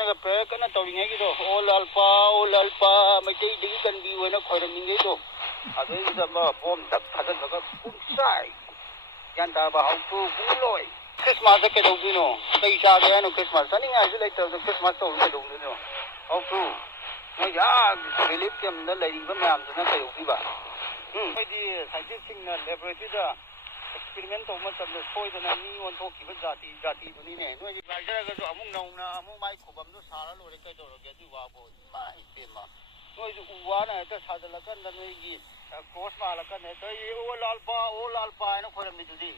ꯅꯣꯏꯅꯒ prayer ꯀꯟꯅ ꯇꯧꯔꯤꯉꯩꯒꯤꯗꯣ ꯑꯣ ꯂꯥꯜꯄꯥ ꯃꯩꯇꯩꯗꯒꯤ ꯀꯟꯕꯤ ꯑꯣꯏꯅ ꯈꯣꯏꯔꯝꯃꯤꯉꯩꯗꯣ ꯑꯗꯨꯏꯗꯨꯗ ꯕꯣꯝ ꯗꯛ ꯊꯥꯖꯤꯜꯂꯒ ꯄꯨꯡꯆꯥꯏ ꯒ꯭ꯌꯥꯟ ꯇꯥꯕ ꯍꯧꯇꯨ ꯄꯨꯡꯂꯣꯏ ꯈ꯭ꯔꯤꯁꯃꯥꯁꯇ ꯀꯩꯗꯧꯗꯣꯏꯅꯣ ꯀꯩ ꯆꯥꯒꯦ ꯍꯥꯏꯅꯣ ꯈ꯭ꯔꯤꯁꯃꯥꯁ ꯆꯥꯅꯤꯡꯉꯥꯏꯁꯨ ꯂꯩꯇꯕꯗꯣ ꯈ꯭ꯔꯤꯁꯃꯥꯁ ꯇꯧꯔ ꯀꯩꯗꯧꯗꯣꯏꯅꯣ ꯍꯧꯇꯨ ꯅꯣꯏ ꯔꯤꯂꯤꯐ ꯀꯦꯝꯗ ꯂꯩꯔꯤꯕ ꯃꯌꯥꯝꯗꯨꯅ ꯀꯩꯗꯧꯗꯣꯏꯕ ꯑꯩꯈꯣꯏꯗꯤ ꯁꯥꯏꯟꯇꯤꯁꯁꯤꯡꯅ ꯂꯦꯕꯣꯔꯦꯇꯔꯤꯗ ꯑꯦꯛꯁꯄꯦꯔꯤꯃꯦꯟ ꯇꯧꯕ ꯃꯇꯝꯗ ꯁꯣꯏꯗꯅ ꯃꯤ ꯑꯣꯟꯊꯣꯛꯈꯤꯕ ꯖꯥꯇꯤꯗꯨꯅꯤꯅꯦ ꯅꯣꯏꯗꯤ ꯂꯥꯏꯖꯔꯒꯁꯨ ꯑꯃꯨꯛ ꯅꯧꯅ ꯑꯃꯨꯛ ꯃꯥꯏ ꯈꯨꯕꯝꯗꯣ ꯁꯥꯔ ꯂꯣꯏꯔꯦ ꯀꯩꯗꯧꯔꯒꯦ ꯑꯗꯨ ꯋꯥꯕꯨ ꯏꯃꯥ ꯏꯄꯦꯝꯃ ꯅꯣꯏꯁꯨ ꯎ ꯋꯥꯅ ꯍꯦꯛꯇ ꯁꯥꯖꯤꯜꯂꯀꯥꯟꯗ ꯅꯣꯏꯒꯤ ꯀ꯭ꯔꯣꯁ ꯃꯥꯜꯂꯀꯥꯟꯗ ꯍꯦꯛꯇ ꯑꯣ ꯂꯥꯜꯄꯥ ꯍꯥꯏꯅ ꯈꯣꯏꯔꯝꯃꯤꯗꯨꯗꯤ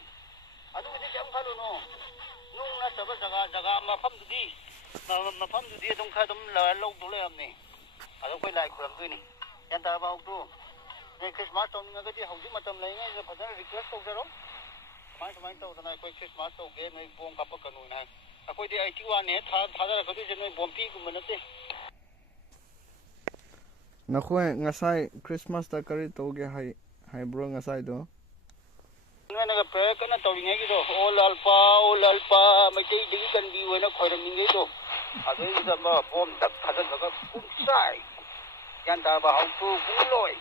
ꯑꯗꯨꯒꯤꯗꯤ ꯀꯩꯝ ꯈꯜꯂꯨꯅꯨ ꯅꯨꯡ ꯅꯠꯇꯕ ꯖꯒꯥ ꯃꯐꯝꯗꯨꯗꯤ ꯑꯗꯨꯝ ꯈꯔ ꯑꯗꯨꯝ ꯂꯧꯗꯣ ꯂꯩꯔꯝꯅꯤ ꯑꯗꯣ ꯑꯩꯈꯣই ꯂꯥꯏ ꯈꯨꯔꯝꯗꯣꯏꯅꯤ ꯒ꯭ꯌꯥꯟ ꯇꯥꯔꯕ ꯍꯧꯇꯨ ꯅꯣꯏ ꯈ꯭ꯔꯤꯁꯃꯥꯁ ꯇꯧꯅꯤꯡꯉꯒꯗꯤ ꯍꯧꯖꯤꯛ ꯃꯇꯝ ꯂꯩꯔꯤꯉꯩꯁꯤꯗ ꯐꯖꯅ ꯔꯤꯀ꯭ꯋꯦꯁ ꯇꯧꯖꯔꯣ ꯁꯨꯃꯥꯏꯅ ꯇꯧꯗꯅ ꯑꯩꯈꯣꯏ ꯈ꯭ꯔꯤꯁꯃꯥꯁ ꯇꯧꯒꯦ ꯅꯣꯏ ꯕꯣꯝ ꯀꯥꯞꯄꯛꯀꯅꯨꯅ ꯍꯥꯏ ꯑꯩꯈꯣꯏꯗꯤ 81 ꯍꯦꯛ ꯊꯥꯗꯔꯛꯀꯗꯣꯏꯁꯦ ꯅꯣꯏ ꯕꯣꯝꯄꯤꯒꯨꯝꯕ ꯅꯠꯇꯦ ꯅꯈꯣꯏ ꯉꯁꯥꯏ ꯈ꯭ꯔꯤꯁꯃꯥꯁꯇ ꯀꯔꯤ ꯇꯧꯒꯦ ꯍꯥꯏꯕ꯭ꯔꯣ ꯉꯁꯥꯏꯗꯣ ꯅꯣꯏꯅꯒ ꯄ꯭ꯔꯦꯌꯔ ꯀꯟꯅ ꯇꯧꯔꯤꯉꯩꯒꯤꯗꯣ ꯑꯣ ꯂꯥꯜꯄꯥ ꯃꯩꯇꯩꯗꯒꯤ ꯀꯟꯕꯤ ꯑꯣꯏꯅ ꯈꯣꯏꯔꯝꯃꯤꯉꯩꯗꯣ ꯑꯗꯨꯏꯗꯨꯗ ꯕꯣꯝ ꯗꯛ ꯊꯥꯖꯤꯜꯂꯒ ꯄꯨꯡꯆꯥꯏ ꯒ꯭ꯌꯥꯟ ꯇꯥꯕ ꯍꯧꯇꯨ ꯄꯨꯡꯂꯣꯏ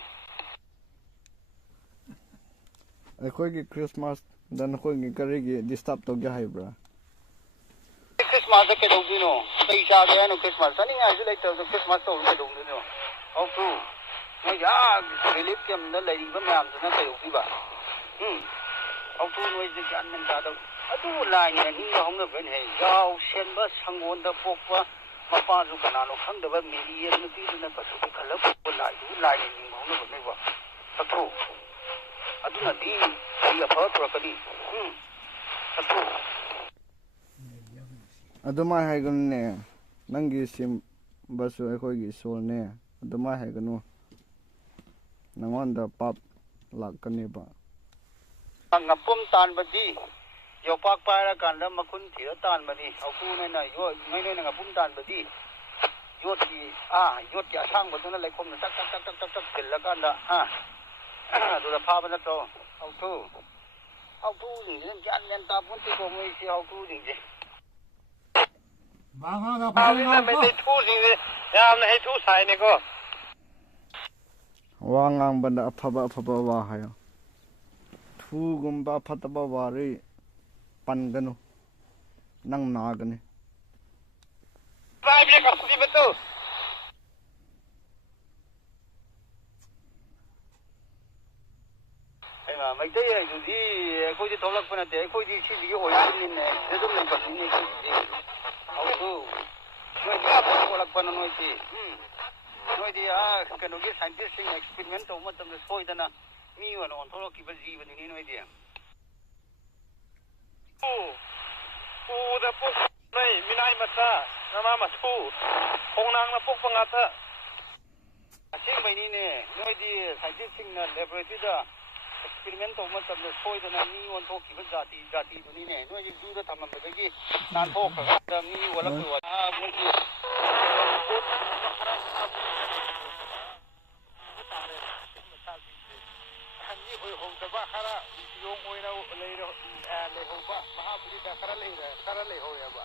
ꯑꯩꯈꯣꯏꯒꯤ ꯈ꯭ꯔꯤꯁꯃꯥꯁꯗ ꯅꯈꯣꯏꯒꯤ ꯀꯔꯤꯒꯤ ꯗꯤꯁꯇꯔꯕ ꯇꯧꯒꯦ ꯍꯥꯏꯕ꯭ꯔꯥ ꯈ꯭ꯔꯤꯁꯃꯥꯁꯇ ꯀꯩꯗꯧꯗꯣꯏꯅꯣ ꯀꯩ ꯆꯥꯒꯦ ꯍꯥꯏꯅꯣ ꯈ꯭ꯔꯤꯁꯃꯥꯁ ꯆꯥꯅꯤꯡꯉꯥꯏꯁꯨ ꯂꯩꯇꯕꯗꯣ ꯈ꯭ꯔꯤꯁꯃꯥꯁ ꯇꯧꯔ ꯀꯩꯗꯧꯗꯣꯏꯅꯣ ꯍꯧꯇꯨ ꯅꯣꯏ ꯔꯤꯂꯤꯐ ꯀꯦꯝꯗ ꯂꯩꯔꯤꯕ ꯃꯌꯥꯝꯗꯨꯅ ꯀꯩꯗꯧꯗꯣꯏꯕ ꯍꯧꯇꯨ ꯅꯣꯏꯁꯦ ꯒ꯭ꯌꯥꯟ ꯃꯦꯟ ꯇꯥꯗꯕ ꯑꯗꯨꯕꯨ ꯂꯥꯏꯅ ꯅꯤꯡꯕ ꯍꯧꯅꯕ꯭ꯔꯅꯦ ꯍꯦ ꯌꯥꯎ ꯁꯦꯟꯕ ꯁꯪꯒꯣꯟꯗ ꯄꯣꯛꯄ ꯃꯄꯥꯁꯨ ꯀꯅꯥꯅꯣ ꯈꯪꯗꯕ ꯃꯦꯔꯤꯌꯦꯜ ꯅꯨꯄꯤꯗꯨꯅ ꯀꯁꯨ ꯈꯜꯂ ꯄꯣꯛꯄ ꯂꯥꯏꯗꯨꯕꯨ ꯂꯥꯏꯅ ꯅꯤꯡꯕ ꯍꯧꯅꯕꯅꯦꯕ ꯍꯧꯇꯨ ꯑꯗꯨꯅꯗꯤ ꯑꯩ ꯑꯐꯕ ꯄꯨꯔꯛꯀꯅꯤ ꯍꯧꯇꯨ ꯑꯗꯨꯃꯥꯏ ꯍꯥꯏꯒꯅꯨꯅꯦ ꯅꯪꯒꯤ ꯁꯦꯝꯕꯁꯨ ꯑꯩꯈꯣꯏꯒꯤ ꯏꯁꯣꯔꯅꯦ ꯑꯗꯨꯃꯥꯏ ꯍꯥꯏꯒꯅꯨ ꯅꯪꯉꯣꯟꯗ ꯄꯥꯞ ꯂꯥꯛꯀꯅꯦꯕ ꯉꯄꯨꯝ ꯇꯥꯟꯕꯗꯤ ꯌꯣꯄꯥꯛ ꯄꯥꯏꯔꯀꯥꯟꯗ ꯃꯈꯨꯟ ꯊꯤꯔ ꯇꯥꯟꯕꯅꯤ ꯍꯧꯇꯨ ꯅꯣꯏꯅ ꯉꯄꯨꯝ ꯇꯥꯟꯕꯗꯤ ꯌꯣꯠꯀꯤ ꯑꯁꯥꯡꯕꯗꯨꯅ ꯂꯩꯈꯣꯝꯅ ꯇꯛ ꯊꯤꯜꯂꯀꯥꯟꯗ ꯑꯗꯨꯗ ꯐꯥꯕ ꯅꯠꯇ꯭ꯔꯣ ꯍꯧꯇꯨꯁꯤꯡꯁꯤꯅ ꯒ꯭ꯌꯥꯟ ꯃꯦꯟ ꯇꯥꯄꯣꯟꯇꯦꯀꯣ ꯃꯣꯏꯁꯤ ꯍꯧꯇꯨꯁꯤꯡꯁꯦ ꯃꯩꯇꯩꯊꯨꯁꯤꯡꯁꯦ ꯌꯥꯝꯅ ꯍꯩꯊꯨ ꯁꯥꯏꯅꯦꯀꯣ ꯋꯥ ꯉꯥꯡꯕꯗ ꯑꯐꯕ ꯋꯥ ꯍꯥꯏꯌꯣ ꯊꯨꯒꯨꯝꯕ ꯐꯠꯇꯕ ꯋꯥꯔꯤ ꯄꯟꯒꯅꯨ ꯅꯪ ꯅꯥꯒꯅꯤ ꯃꯩꯇꯩ ꯍꯥꯏꯗꯨꯗꯤ ꯑꯩꯈꯣꯏꯗꯤ ꯊꯣꯛꯂꯛꯄ ꯅꯠꯇꯦ ꯑꯩꯈꯣꯏꯗꯤ ꯁꯤꯗꯒꯤ ꯑꯣꯏꯔꯛꯄꯅꯤꯅꯦ ꯁꯤꯗ ꯑꯗꯨꯝ ꯂꯩꯕꯅꯤꯅꯦ ꯍꯧꯇꯨ ꯅꯣꯏꯗꯤ ꯊꯣꯛꯂꯛꯄꯅ ꯅꯣꯏꯗꯤ ꯀꯩꯅꯣꯒꯤ ꯁꯥꯏꯟꯇꯤꯁꯁꯤꯡꯅ ꯑꯦꯛꯁꯄꯦꯔꯤꯃꯦꯟ ꯇꯧꯕ ꯃꯇꯝꯗ ꯁꯣꯏꯗꯅ ꯃꯤ ꯑꯣꯏꯅ ꯑꯣꯟꯊꯣꯔꯛꯈꯤꯕ ꯖꯤꯕꯅꯤꯅꯦ ꯅꯣꯏꯗꯤ ꯎꯗ ꯄꯣꯛꯄ ꯅꯣꯏ ꯃꯤꯅꯥꯏ ꯃꯆꯥ ꯉꯃꯥ ꯃꯁꯨ ꯈꯣꯡꯅꯥꯡꯅ ꯄꯣꯛꯄ ꯉꯥꯛꯇ ꯑꯁꯦꯡꯕꯩꯅꯤꯅꯦ ꯅꯣꯏꯗꯤ ꯁꯥꯏꯟꯇꯤꯁꯁꯤꯡꯅ ꯂꯦꯕꯣꯔꯦꯇꯔꯤꯗ ꯑꯦꯛꯁꯄꯦꯔꯤꯃꯦꯟ ꯇꯧꯕ ꯃꯇꯝꯗ ꯁꯣꯏꯗꯅ ꯃꯤ ꯑꯣꯟꯊꯣꯛꯈꯤꯕ ꯖꯥꯇꯤꯗꯨꯅꯤꯅꯦ ꯅꯣꯏꯒꯤ ꯖꯨꯗ ꯊꯝꯃꯝꯕꯗꯒꯤ ꯅꯥꯟꯊꯣꯛꯈ꯭ꯔꯀꯥꯟꯗ ꯃꯤ ꯑꯣꯜꯂꯛꯄ ꯃꯣꯏꯒꯤ ꯑꯣꯏꯍꯧꯗꯕ ꯈꯔ ꯌꯣꯡ ꯑꯣꯏꯅ ꯂꯩꯍꯧꯕ ꯃꯍꯥꯕꯂꯤꯗ ꯈꯔ ꯂꯩꯍꯧꯋꯦꯕ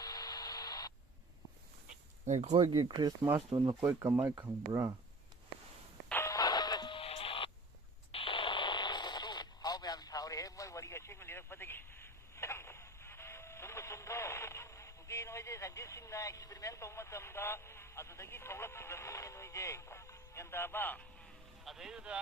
ꯑꯩꯈꯣꯏꯒꯤ ꯈ꯭ꯔꯤꯁꯃꯥꯁꯇꯨ ꯅꯈꯣꯏ ꯀꯃꯥꯏ ꯈꯪꯕ꯭ꯔꯥ ꯌꯥꯝ ꯁꯥꯎꯔꯦꯍꯦ ꯃꯣꯏ ꯋꯥꯔꯤ ꯑꯁꯦꯡꯕ ꯂꯤꯔꯛꯄꯗꯒꯤ ꯆꯨꯝꯗ꯭ꯔꯣ ꯅꯨꯄꯤ ꯅꯣꯏꯁꯦ ꯁꯥꯏꯟꯇꯤꯁꯁꯤꯡꯅ ꯑꯦꯛꯁꯄꯦꯔꯤꯃꯦꯟ ꯇꯧꯕ ꯃꯇꯝꯗ ꯑꯗꯨꯗꯒꯤ ꯊꯣꯛꯂꯛꯈꯤꯕ ꯃꯤꯅꯦ ꯅꯣꯏꯁꯦ ꯒ꯭ꯌꯥꯟ ꯇꯥꯕ ꯑꯗꯨꯗꯩꯗꯨꯗ